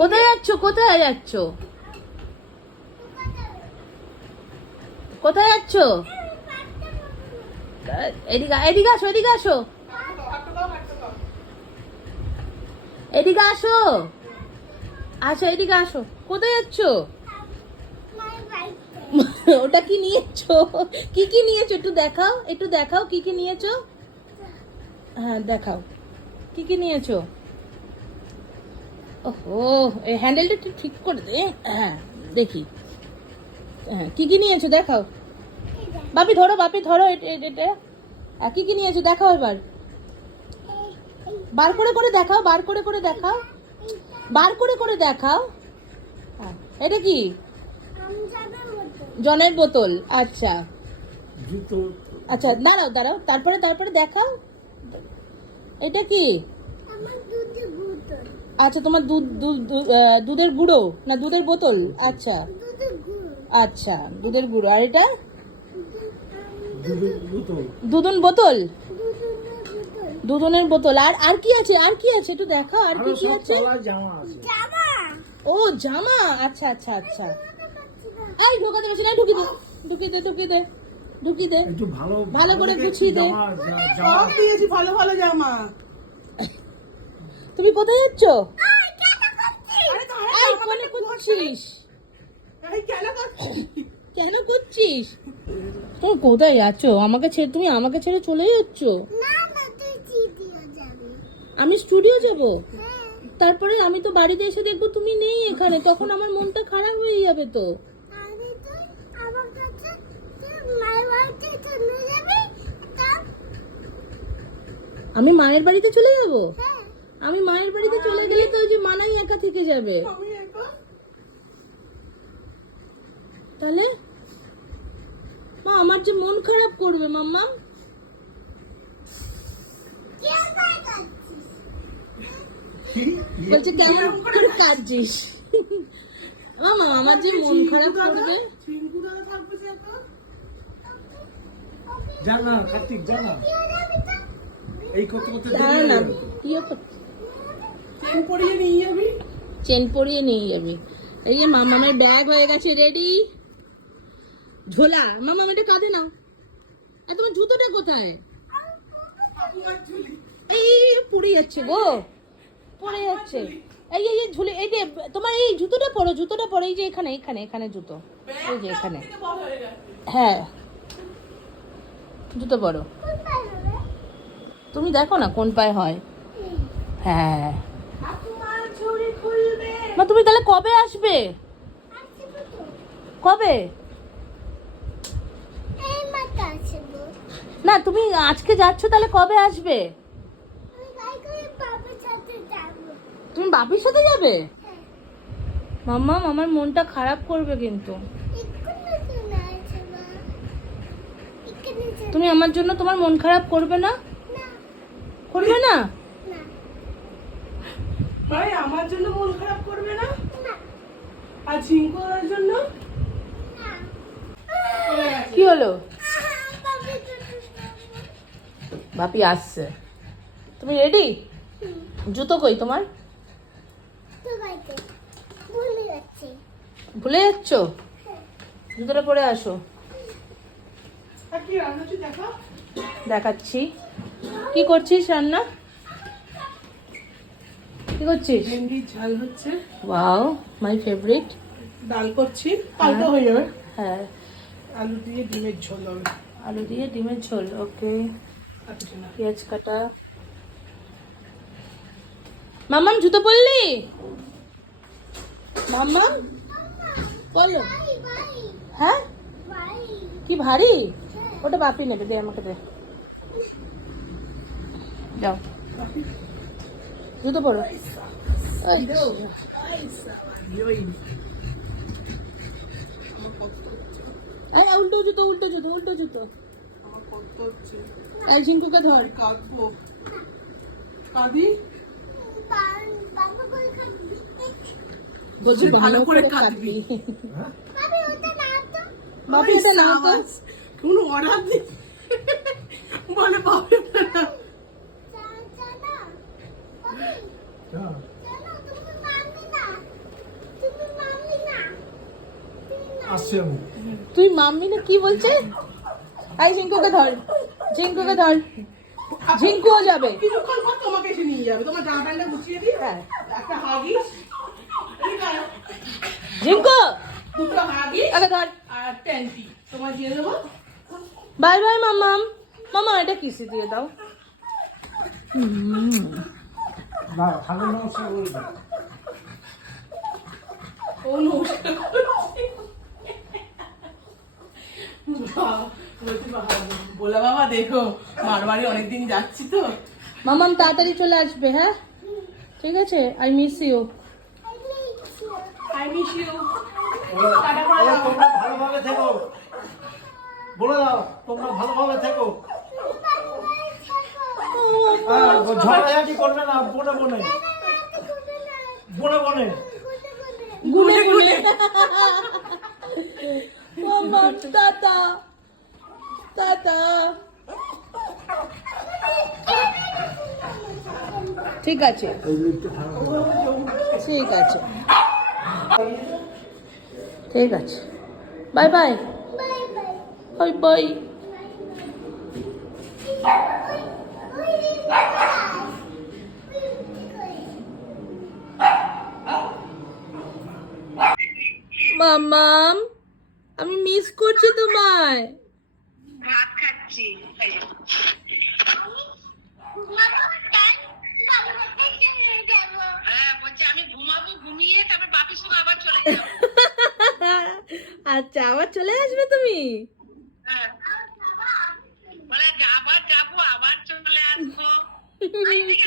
কোথায় যাচ্ছ? কোথায় যাচ্ছ? কোথায় যাচ্ছ? এদিকে এদিকে আসো, এদিকে আসো, এদিকে আসো, আসো এদিকে আসো। কোথায় যাচ্ছ? ওটা কি নিয়েছো? কি কি নিয়েছো একটু দেখাও, একটু দেখাও কি কি নিয়েছো। হ্যাঁ দেখাও কি কি নিয়েছো। ওহো, এই হ্যান্ডেলটা একটু ঠিক করে দে। হ্যাঁ দেখি, হ্যাঁ কি কি নিয়েছো দেখাও। বাপি ধরো, বাপি ধরো এটা। কি কি নিয়েছো দেখাও এবার। বার করে করে দেখাও, বার করে করে দেখাও, বার করে করে দেখাও। হ্যাঁ, এটা কি? জলের বোতল। আচ্ছা আচ্ছা, দাঁড়াও দাঁড়াও, তারপরে তারপরে দেখাও। এটা কি? আচ্ছা তোমার দুধ দুধের গুঁড়ো না দুধের বোতল? আচ্ছা আচ্ছা, দুধের গুঁড়ো। আর এটা দুধন বোতল, দুধনের বোতল। আর আর কি আছে, আর কি আছে একটু দেখাও। আর কি কি আছে? ও জামা। আচ্ছা আচ্ছা আচ্ছা, এই ঢোকাতে পারছি না, ঢুকিয়ে দে, ঢুকিয়ে দে, ঢুকিয়ে দে, ঢুকিয়ে দে, একটু ভালো ভালো করে গুছিয়ে দে। সব দিয়েছি ভালো ভালো জামা। তুমি কোথায় যাচ্ছ? আরে তো এই কোনে করছিস? কেন করছিস? কেন করছিস? তুমি কোথায় যাচ্ছ? আমাকে ছেড়ে, তুমি আমাকে ছেড়ে চলে যাচ্ছ? আমি স্টুডিও যাব? তারপরে আমি তো বাড়িতে এসে দেখবো তুমি নেই এখানে, তখন আমার মনটা খারাপ হয়ে যাবে তো। আমি মায়ের বাড়িতে চলে যাব? আমি মায়ের বাড়িতে চলে গেলে তো ওই যে মানাই একা থেকে যাবে। তাহলে মা আমার যে মন খারাপ করবে মাম্মা। বলছে কেমন করে কাঁদছিস? মামা আমার যে মন খারাপ করবে। জানা কার্তিক জানা এই কত কত চেন পরিয়ে নিয়ে যাবি, চেন পরিয়ে নিয়ে যাবি। এই যে মামামের ব্যাগ হয়ে গেছে রেডি। ঝোলা মামা এটা কাঁধে নাও। আর তোমার জুতোটা কোথায়? এই পড়ে যাচ্ছে গো, পড়ে যাচ্ছে। এই এই ঝুলে, এই যে তোমার এই জুতোটা পরো, জুতোটা পরো। এই যে এখানে এখানে এখানে জুতো, এই যে এখানে। হ্যাঁ জুতো পরো। তুমি দেখো না কোন পায়ে হয়। হ্যাঁ মা তুমি তাহলে কবে আসবে? কবে? না তুমি আজকে যাচ্ছ, তাহলে কবে আসবে? তুমি বাপির সাথে যাবে? মাম্মা আমার মনটা খারাপ করবে কিন্তু। তুমি আমার জন্য তোমার মন খারাপ করবে না? করবে না? ভাই আমার জন্য মন খারাপ করবে না? আর ঝিঙ্কুর জন্য? কি হলো? বাপি আসছে। তুমি রেডি? জুতো কই তোমার? ভুলে যাচ্ছ? জুতোটা পরে আসো। কি রান্না দেখা? দেখাচ্ছি। কি করছিস রান্না? কি করছিস? ভেন্ডি ঝাল হচ্ছে। Wow my favourite. ডাল করছি, পাল্টা হয়ে যাবে। হ্যাঁ আলু দিয়ে ডিমের ঝোল হবে। আলু দিয়ে ডিমের ঝোল। ওকে, পেঁয়াজ কাটা। মাম্মাম জুতো পরলি? মাম্মাম বলো। হ্যাঁ কি ভারী? ওটা বাপি নেবে, দে আমাকে দে। যাও জুতো পরো। উল্টো জুতো, উল্টো জুতো, উল্টো জুতো। ঝিঙ্কুকে ধর। কাঁদবো, কাঁদি। বলছি ভালো করে কাঁদবি। বাপি এটা না তো, কোন অর্ডার দি বলে বাপি এটা না। আসছি আমি। তুই মাম্মি না কি বলছে? আই ঝিঙ্কুকে ধর, ঝিঙ্কুকে ধর, ঝিঙ্কুও যাবে। কিছুক্ষণ পর তোমাকে এসে নিয়ে যাবে, তোমার জামা প্যান্টটা গুছিয়ে দিই, হ্যাঁ একটা হাগিস, ঠিক আছে, ঝিঙ্কু দুটো হাগিস আগে ধর। আর একটা ট্যান্টি তোমার দিয়ে দেবো। বাই বাই মাম্মাম। মামা এটা কিসে দিয়ে দাও। না ঠাকুর নমস্কার করে দাও। ও নমস্কার করছি। বলা বাবা দেখো মারবাড়ি অনেকদিন যাচ্ছি তো। মামাম তাড়াতাড়ি চলে আসবে, হ্যাঁ ঠিক আছে। I miss you. I miss you. তোমরা ভালোভাবে থেকো, বলে দাও তোমরা ভালোভাবে থেকো। ঝগড়াঝাটি করবে না বনে বনে, বনে বনে। গুনে গুনে। মামাম টাটা টাটা। ঠিক আছে ঠিক আছে ঠিক আছে। Bye bye bye bye. মামাম আমি মিস করছি তোমায়। ভাত খাচ্ছি। হ্যাঁ বলছি আমি ঘুমাবো, ঘুমিয়ে তারপর বাপির সঙ্গে আবার চলে যাবো। আচ্ছা আবার চলে আসবে তুমি। হ্যাঁ বলে আবার যাবো, আবার চলে আসবো। এই থেকে